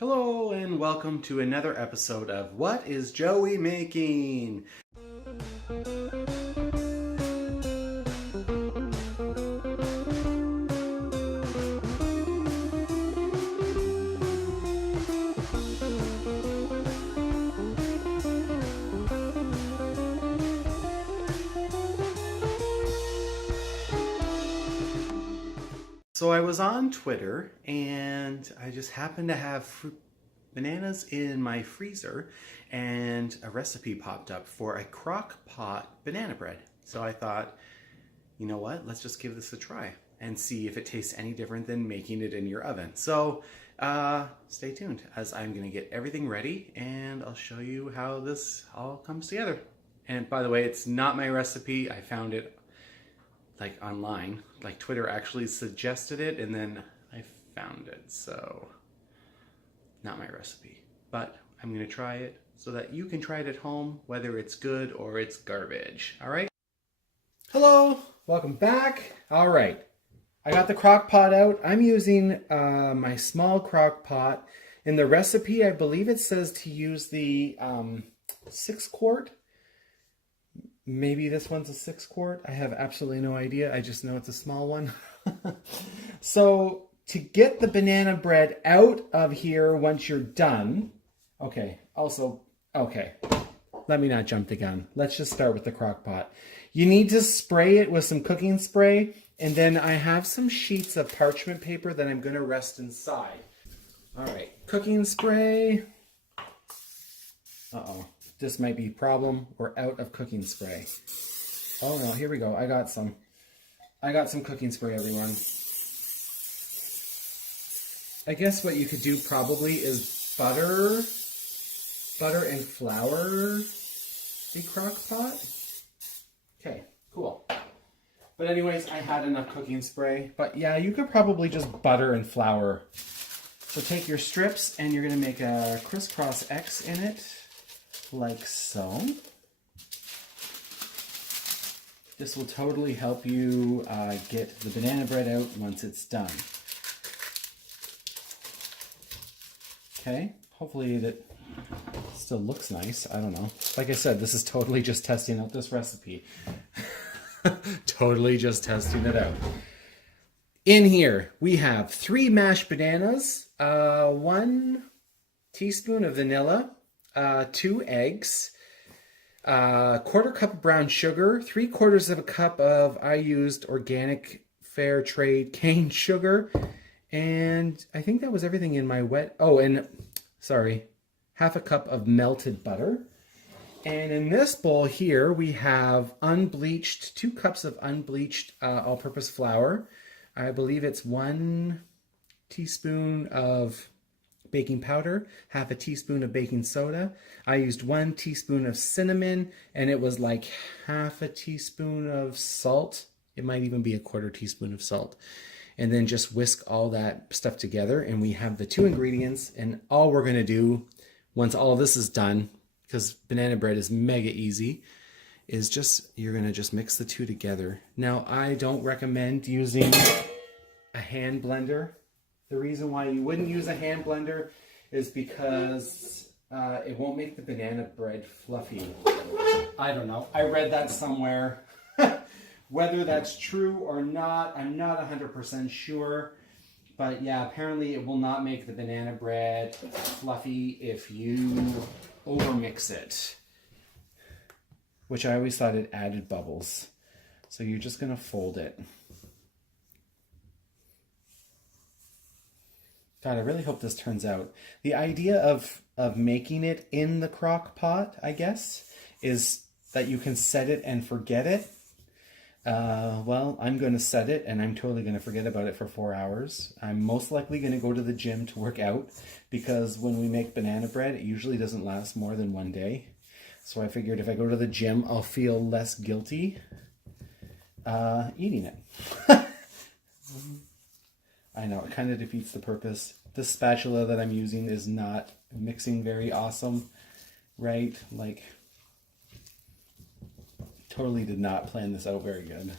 Hello and welcome to another episode of What is Joey Making? So I was on Twitter and I just happened to have bananas in my freezer and a recipe popped up for a crock pot banana bread. So I thought, you know what, let's just give this a try and see if it tastes any different than making it in your oven. So stay tuned as I'm gonna get everything ready and I'll show you how this all comes together. And by the way, it's not my recipe. I found it like online, like Twitter actually suggested it and then I found it. So not my recipe, but I'm gonna try it so that you can try it at home, whether it's good or it's garbage. All right. Hello, welcome back. All right, I got the crock pot out. I'm using my small crock pot. In the recipe, I believe it says to use the 6-quart. Maybe this one's a 6-quart. I have absolutely no idea. I just know it's a small one. So to get the banana bread out of here once you're done, okay, let me not jump the gun. Let's just start with the crock pot. You need to spray it with some cooking spray, and then I have some sheets of parchment paper that I'm gonna rest inside. All right, cooking spray. Uh-oh. This might be a problem. We're out of cooking spray. Oh no, here we go. I got some cooking spray, everyone. I guess what you could do probably is butter and flour the crock pot. Okay, cool. But anyways, I had enough cooking spray. But yeah, you could probably just butter and flour. So take your strips and you're gonna make a crisscross X in it. Like so. This will totally help you get the banana bread out once it's done. Okay, hopefully that still looks nice. I don't know. Like I said, this is totally just testing out this recipe. Totally just testing it out. In here, we have 3 mashed bananas, 1 teaspoon of vanilla, 2 eggs, 1/4 cup of brown sugar, 3/4 of a cup of, I used organic fair trade cane sugar, and I think that was everything in my sorry, 1/2 cup of melted butter. And in this bowl here, we have unbleached, 2 cups of unbleached all-purpose flour. I believe it's 1 teaspoon of baking powder, 1/2 teaspoon of baking soda. I used 1 teaspoon of cinnamon, and it was like 1/2 teaspoon of salt. It might even be 1/4 teaspoon of salt. And then just whisk all that stuff together, and we have the 2 ingredients. And all we're gonna do, once all of this is done, because banana bread is mega easy, is you're gonna just mix the 2 together. Now, I don't recommend using a hand blender. The reason why you wouldn't use a hand blender is because it won't make the banana bread fluffy. I don't know. I read that somewhere. Whether that's true or not, I'm not 100% sure. But yeah, apparently it will not make the banana bread fluffy if you overmix it. Which I always thought it added bubbles. So you're just going to fold it. God, I really hope this turns out. The idea of making it in the crock pot, I guess, is that you can set it and forget it. Well, I'm going to set it and I'm totally going to forget about it for 4 hours. I'm most likely going to go to the gym to work out because when we make banana bread, it usually doesn't last more than 1 day. So I figured if I go to the gym, I'll feel less guilty eating it. I know, it kind of defeats the purpose. This spatula that I'm using is not mixing very awesome, right? Like, totally did not plan this out very good.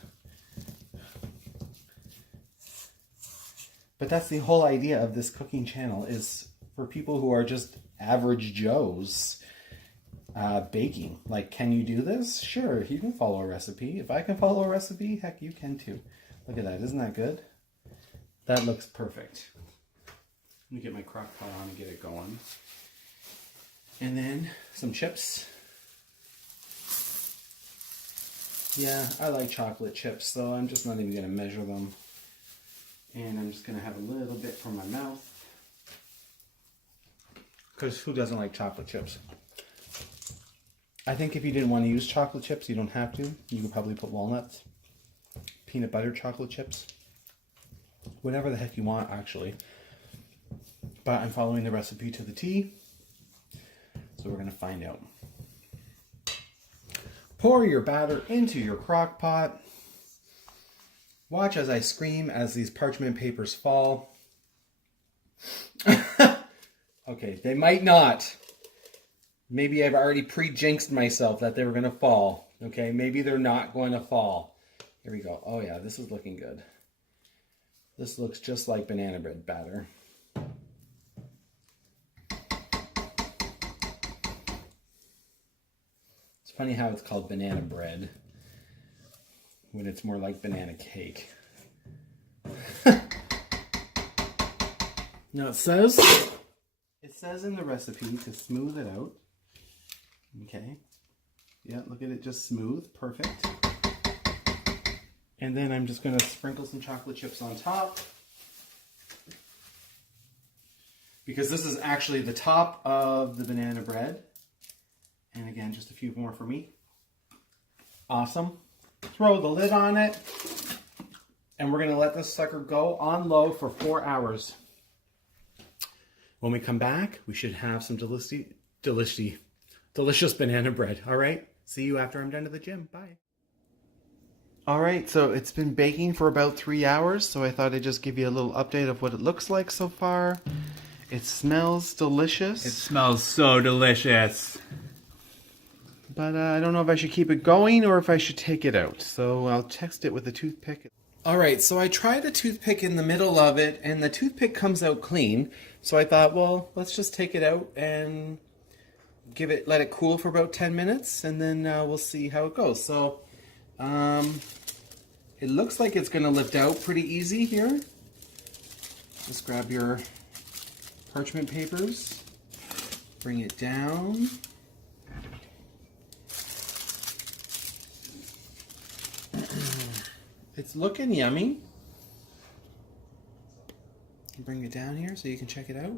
But that's the whole idea of this cooking channel, is for people who are just average Joes baking. Like, can you do this? Sure, you can follow a recipe. If I can follow a recipe, heck, you can too. Look at that. Isn't that good? That looks perfect. Let me get my crock pot on and get it going. And then some chips. Yeah, I like chocolate chips, so I'm just not even going to measure them. And I'm just going to have a little bit from my mouth. Because who doesn't like chocolate chips? I think if you didn't want to use chocolate chips, you don't have to. You could probably put walnuts, peanut butter chocolate chips, whatever the heck you want, actually. But I'm following the recipe to the T, so we're going to find out. Pour your batter into your crock pot. Watch as I scream as these parchment papers fall. Okay, they might not. Maybe I've already pre-jinxed myself that they were going to fall. Okay, maybe they're not going to fall. Here we go. Oh yeah, this is looking good. This looks just like banana bread batter. It's funny how it's called banana bread when it's more like banana cake. Now it says in the recipe to smooth it out. Okay. Yeah, look at it, just smooth. Perfect. And then I'm just going to sprinkle some chocolate chips on top. Because this is actually the top of the banana bread. And again, just a few more for me. Awesome. Throw the lid on it. And we're going to let this sucker go on low for 4 hours. When we come back, we should have some delicious banana bread. All right? See you after I'm done at the gym. Bye. All right, so it's been baking for about 3 hours, so I thought I'd just give you a little update of what it looks like so far. It smells delicious. It smells so delicious. But I don't know if I should keep it going or if I should take it out. So I'll test it with a toothpick. All right, so I tried a toothpick in the middle of it, and the toothpick comes out clean. So I thought, well, let's just take it out and let it cool for about 10 minutes, and then we'll see how it goes. So it looks like it's going to lift out pretty easy here. Just grab your parchment papers, bring it down. It's looking yummy. Bring it down here so you can check it out.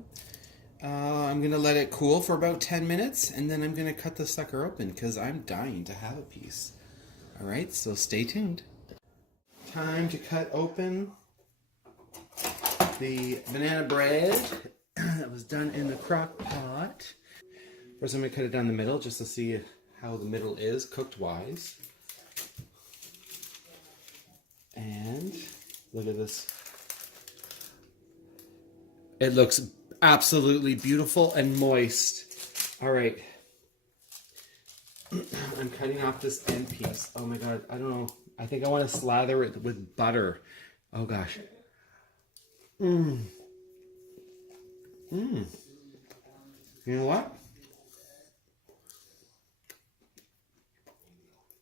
I'm going to let it cool for about 10 minutes, and then I'm going to cut the sucker open because I'm dying to have a piece. All right, so stay tuned. Time to cut open the banana bread that was done in the crock pot. First, I'm going to cut it down the middle just to see how the middle is cooked-wise. And look at this. It looks absolutely beautiful and moist. All right. I'm cutting off this end piece. Oh my God, I don't know. I think I want to slather it with butter. Oh gosh. You know what?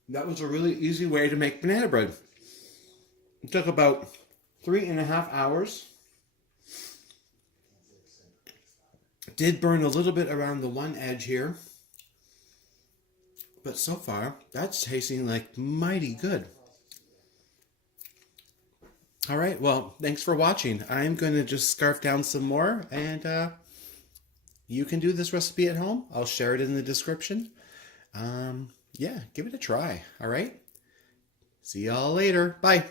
That was a really easy way to make banana bread. It took about 3.5 hours. Did burn a little bit around the one edge here. But so far, that's tasting like mighty good. All right, well, thanks for watching. I'm going to just scarf down some more, and you can do this recipe at home. I'll share it in the description. Yeah, give it a try, all right? See y'all later. Bye.